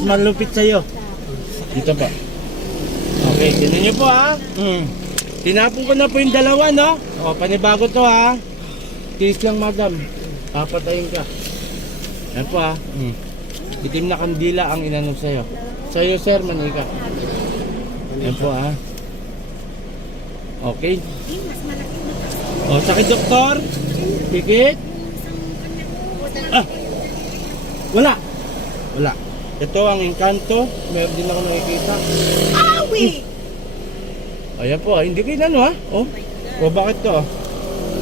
mas malupit sa'yo. Dito pa. Okay, tinan niyo po ha. Mm. Tinapon ko na po yung dalawa, no? O, panibago to ha. Tiis lang, madam. Papatayin ka. Yan po ha. Mm. Itim na kandila ang inanong sa'yo. Sa'yo, sir, manika. Yan po ha. Okay. O, sakit, doktor? Pikit? Ah! Wala. Wala. Ito ang engkanto. Meron din ako nakikita. Awi! Ayan po, ah, hindi kayo nano ha? Oh. O bakit to?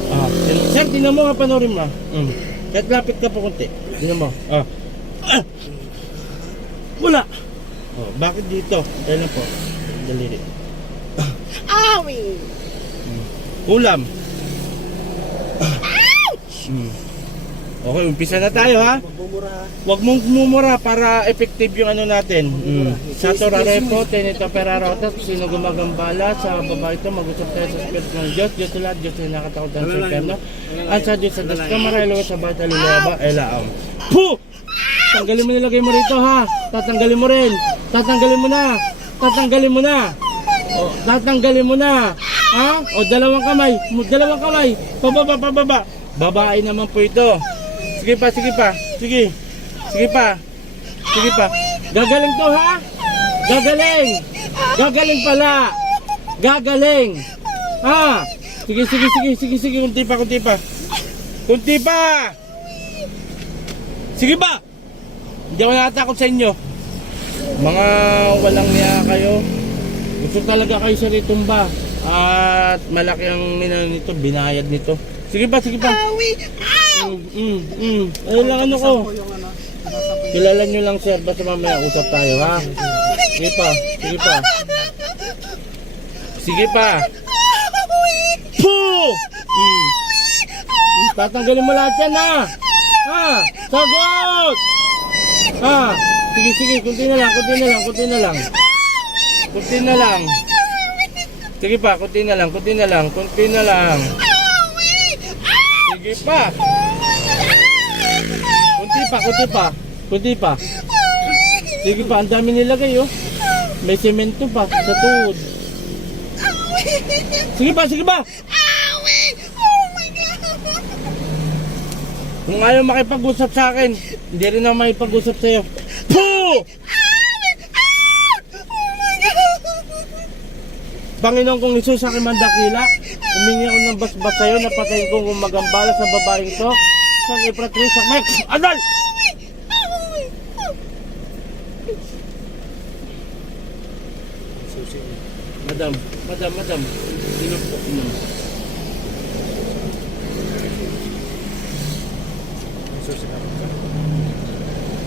Ah, tin- sir, tinan mo nga panorin mo. ah. Mm. Kahit lapit ka po konti. Tinan mo. Ah. Ah! Wala. Oh, bakit dito? Kaya po. Daliri. Awi! Ulam. Mm. Okay, umpisa na tayo ha. Huwag mong mumura para effective yung ano natin. Mm. Sa Torarepo, Tenito Perarota, sino gumagambala sa babae ito, mag-usap tayo sa Spirit ng Diyos. Diyos sa lahat, Diyos na nakatakutan sa Eterno. Ang sa Diyos sa Diyos ka, maraylo sa bata lulaba, elaam. Puh! Tanggalin mo nilagay mo rito ha. Tatanggalin mo rin. Tatanggalin mo na. Tatanggalin mo na. O, tatanggalin mo na. Ha? O, dalawang kamay. Dalawang kamay. Pababa, pababa. Babae naman po ito. Sige pa, sige pa. Sige. Sige pa. Sige pa. Gagaling to ha? Gagaling. Gagaling pala. Gagaling. Ha? Sige, sige, sige, sige, sige. Kunti pa, kunti pa. Kunti pa. Sige ba? Hindi ako natatakot sa inyo. Mga walang niya kayo. Gusto talaga kayo sa ritumba. At malaki ang nito, binayad nito. Sige pa, sige pa. Awi! Mm, mm, mm. Ano lang ano ko? Kilala nyo lang sir, basta mamaya usap tayo ha. Sige pa, sige pa. Sige pa. Puh! Mm. Mm, Tatanggalin mo lahat yan ha. Ha? Sagot! Ha? Sige, sige, kunti na lang, kunti na lang, kunti na lang. Kunti na lang. Sige pa, kunti na lang, kunti na lang, kunti na lang. Sige pa. Kunti pa, kunti pa. Kunti pa. Sige pa, ang dami nilagay oh. May semento pa sa tuhod. Sige pa, sige pa. Kung ayaw makipag-usap sa akin, hindi rin ako makipag-usap sa iyo. Puh! Panginoon kong Isus aking mandakila, humingi ako ng basbas sa'yo na patayin kong gumagambala sa babaeng to. Sa Lepratris sa Mek! Adal! Madam, madam, madam. Po, inom.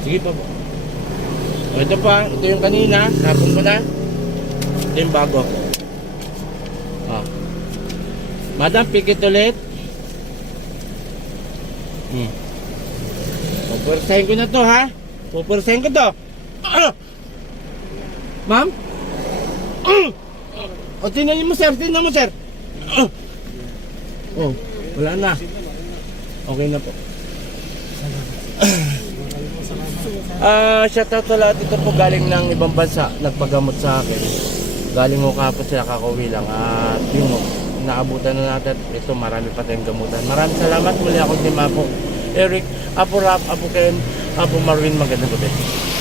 Sige pa po. Ito pa, ito yung kanina, napon ko na. Ito yung bago. O. Madam, pikit ulit. Hmm. Pupursahin ko na to, ha? Pupursahin ko to. Ano? Ma'am? Mm! O, tinanin mo, sir. Tinanin mo, sir. Ah! Oh, wala na. Okay na po. Ah, shout out sa lahat ito po galing ng ibang bansa, nagpagamot sa akin. Galing ko kapot sila kakauwi lang at yun mo, naabutan na natin. Ito marami pa tayong gamutan. Maraming salamat muli ako ni Mapo. Eric, Apo Rap, Apo Ken, Apo Marvin, magandang gabi.